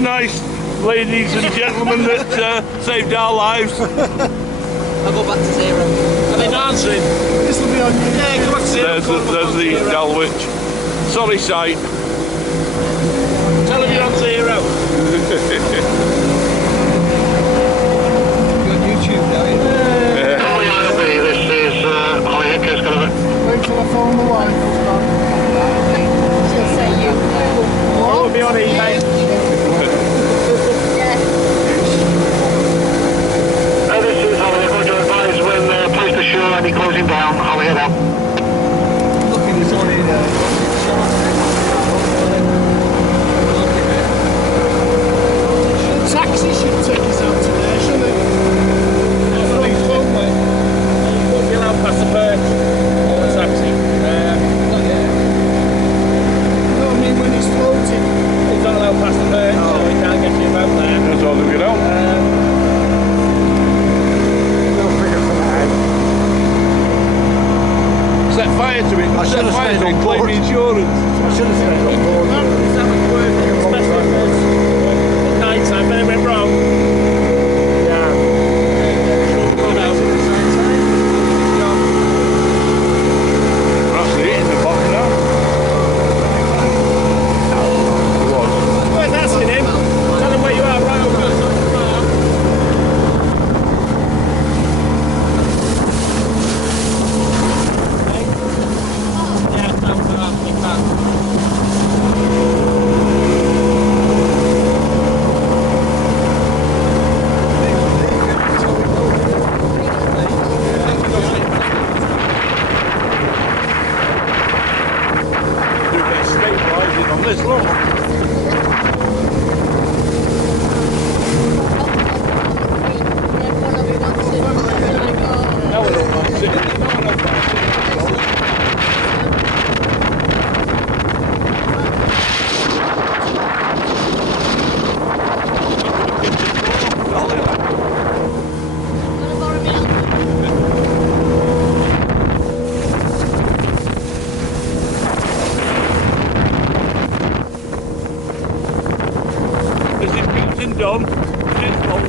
the nice ladies and gentlemen that saved our lives. I'll go back to zero. Are they not answering? This will be on you. Yeah, go back to zero. There's the Dalwich. Sorry sight. Tell them you're on zero. You're on YouTube now, This is Holly Hickers. Wait till I phone the wife. She'll say you. I won't be on eBay. Yeah. This is Holly. I'm going to advise when police are sure and closing down. Holly head out. Looking, there's only taxi should take us out today, shouldn't it? Please phone me. You won't be allowed past the perch or the taxi. Not yet. No, I mean when it's floating. He's not allowed past the perch, so he can't get you about there. That's all we get out. They'll figure something out. Set fire to it. I should have Set fire stayed to it. on Claim board. the insurance. I should have stayed on board. Is that much work? Especially if it's at night time, but it went wrong. Yeah. Run out. That's it in the box now. Worth asking him. Tell him where you are, right over. Yeah, no, big man. Do a bit of stabilising on this, look. Now we don't want to sit in it. No, I don't want to sit. This is Captain Dom. It's fault.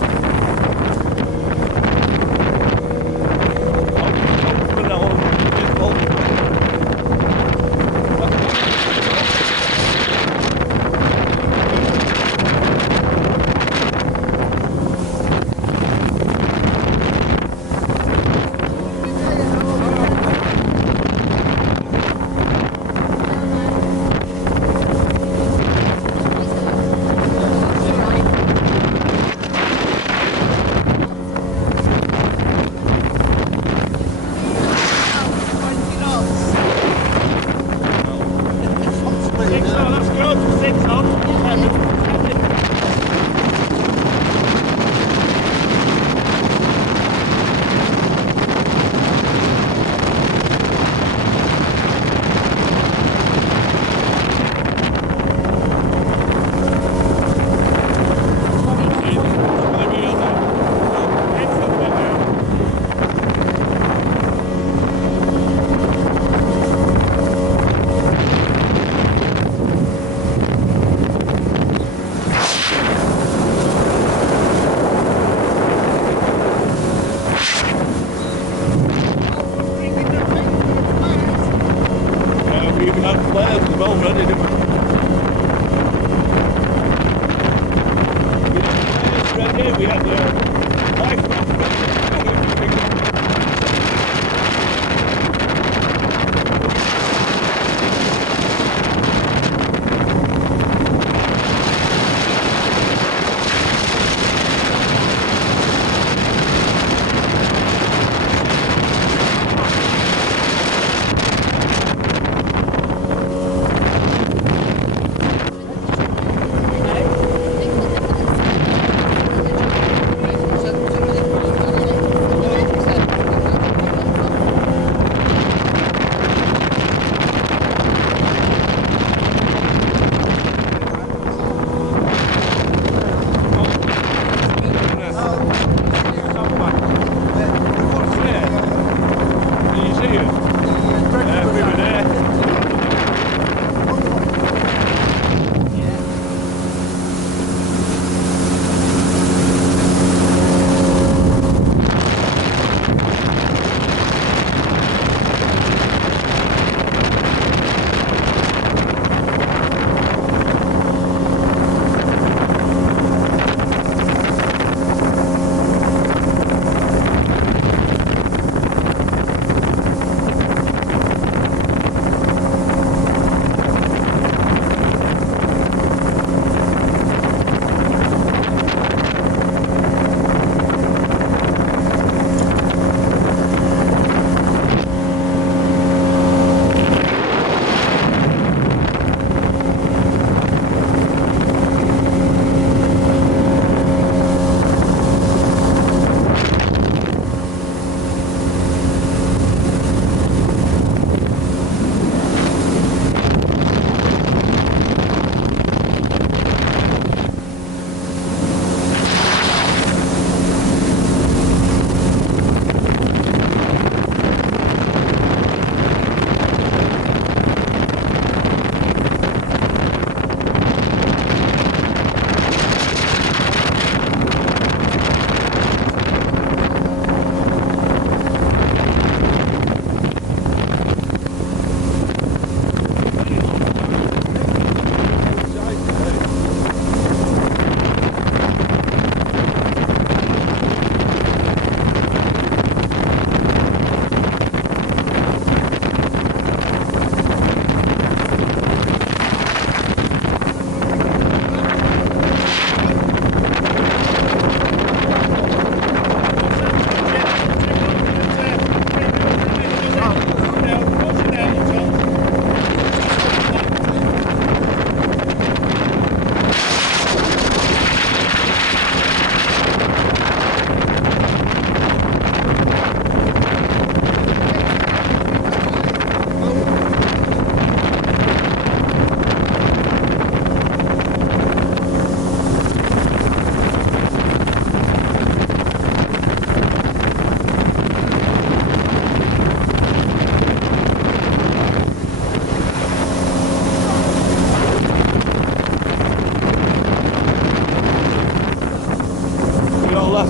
That's good. 6 on. We even had players as well ready, didn't we? We had players ready, we had lifeguards ready.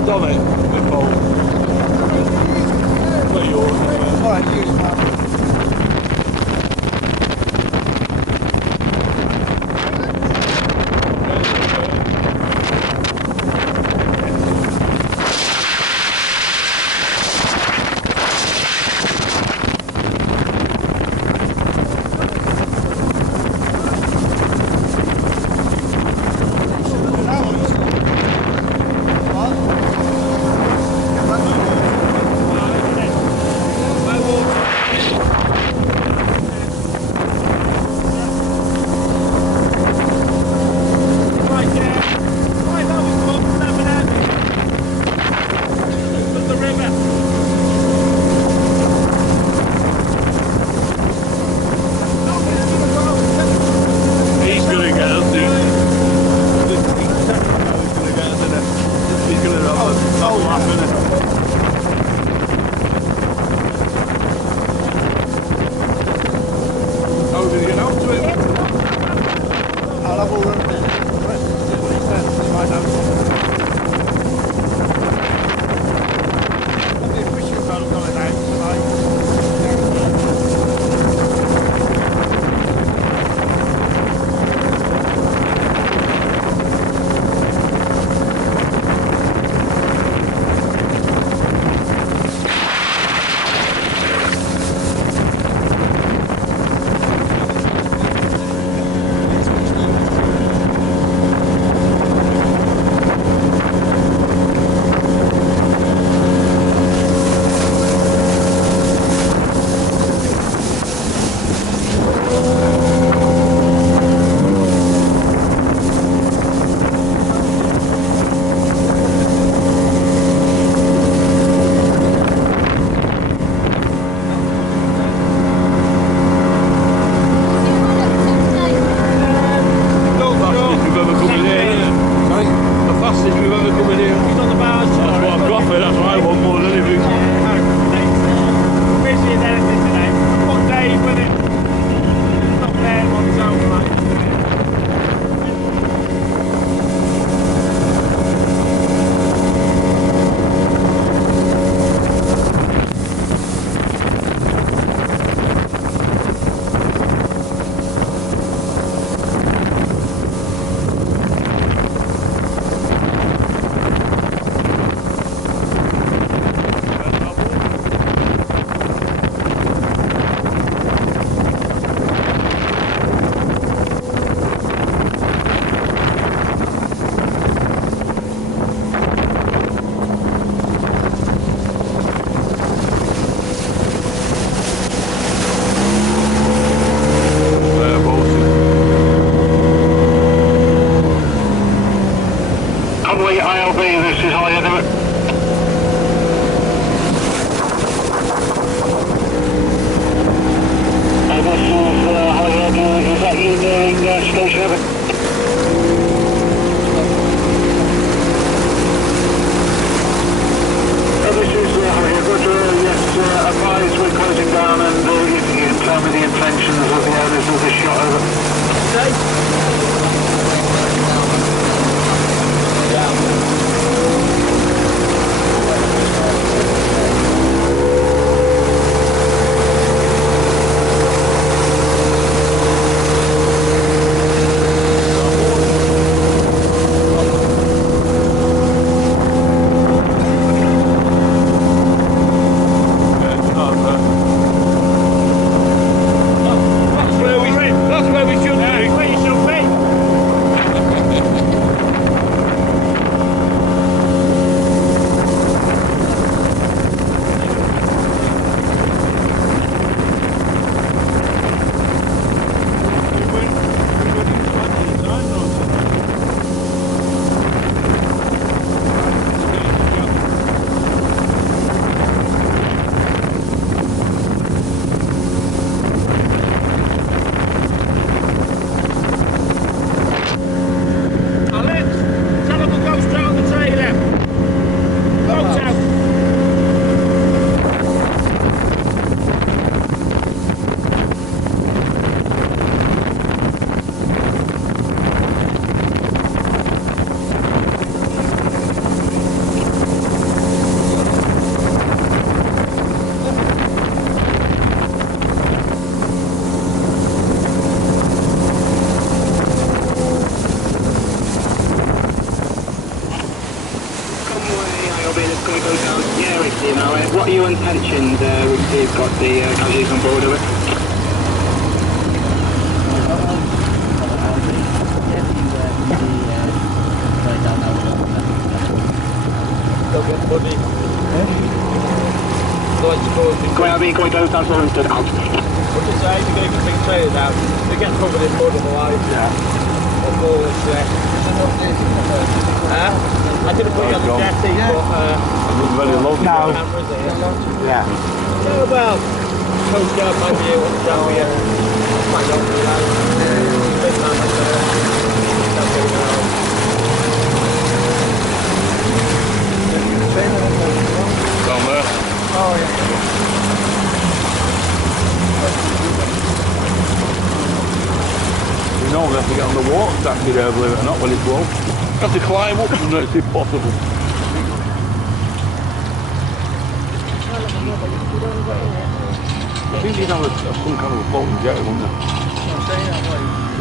just done it before. Got yours anyway. Alright, use that. got Ewan's pensioned, we've got the casualties on board of it. Don't get muddy. Like suppose you Going down South Lawrence out. what you say, you're going to get big trailers out, they get covered in mud otherwise. Yeah. Or balls there. I didn't put you on the jetty, but Very low. cameras here. Yeah. Yeah, well, Coast Guard might be able to tell me. Might not be right. Big man up there. Can't get it out. Down there. Oh, yeah. You know we have to get on the water taxi there, believe it or not, when it's low. You have to climb up from there, it's impossible. I think you'd have some kind of a floating jetty, wouldn't there?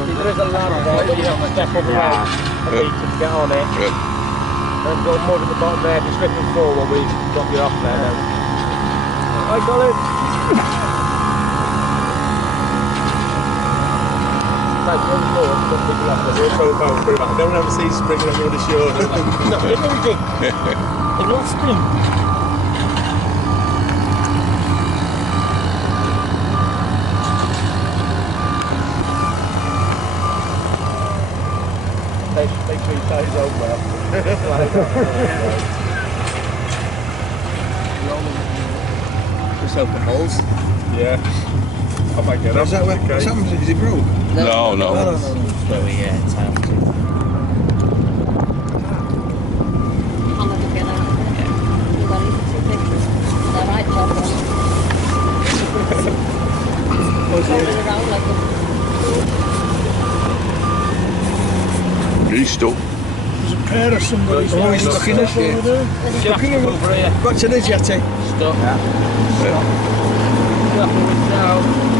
There is a ladder there, but you have to step up around a beach to get on it. And got mud at the bottom there, if you slip and fall when we drop you off there then. Hi Colin! Like one more, some people off there. I don't ever see springing up on the shore. No, it's very good. They don't spring. Make sure you tie his own well. Just open holes. Yeah. I might get up. Is that where, Okay. is it broke? No. No. Where we town to. I'll never get out. You've got even two pictures. They're right, love them. Rolling around like a... He's stuck. There's a pair of somebody's. Oh, he's stuck in a shit. Jack over here. What's in a jetty? Stop.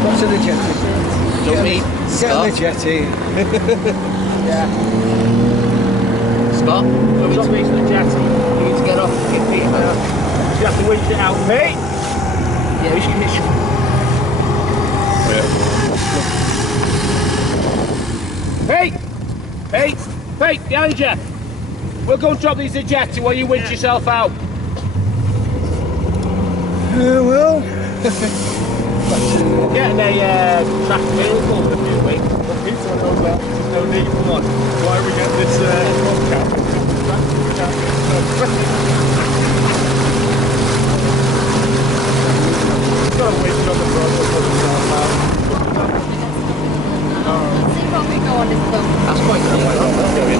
What's in a jetty? Don't mean Get in a jetty. Scott. We've got reason the jetty. You need to get off and get feet out. You have to winch it out, Pete. Yeah, we should get Pete! Pete! Pete, behind you! We'll go and drop these at jetty while you winch yourself out. Well. Getting a track vehicle in a few weeks. Well, Peter knows that. There's no need for one. Why we get this got a winch on the front. We'll put himself out. See what we go on this boat. That's quite good.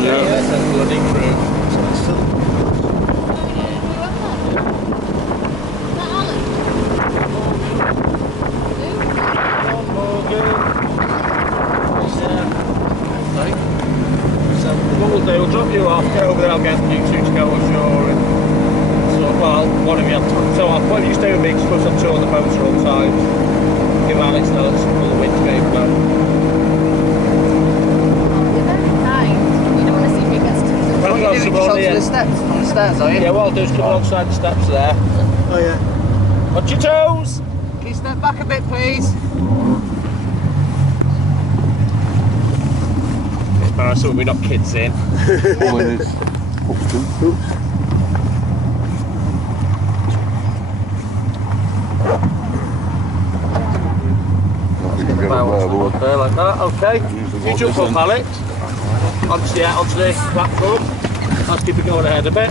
Yeah. That's a bloody crew. What we'll do, we'll drop you off, get over there, I'll get you two to go ashore and so, well, one of you have to, so why don't you stay with me, because I'm sure the boats are all times. Give Alex know it's all the wind game go. You're very kind. You don't want to see me get stuck. Well, You're that's doing about just onto it. the steps, on the stairs, are you? Yeah, what I'll do is come alongside the steps there. Oh, yeah. Watch your toes! Can you step back a bit, please? It's embarrassing we're not kids in. All in is oops. There like that, okay. You jump up, Alex. Onto the platform. Let's keep it going ahead a bit.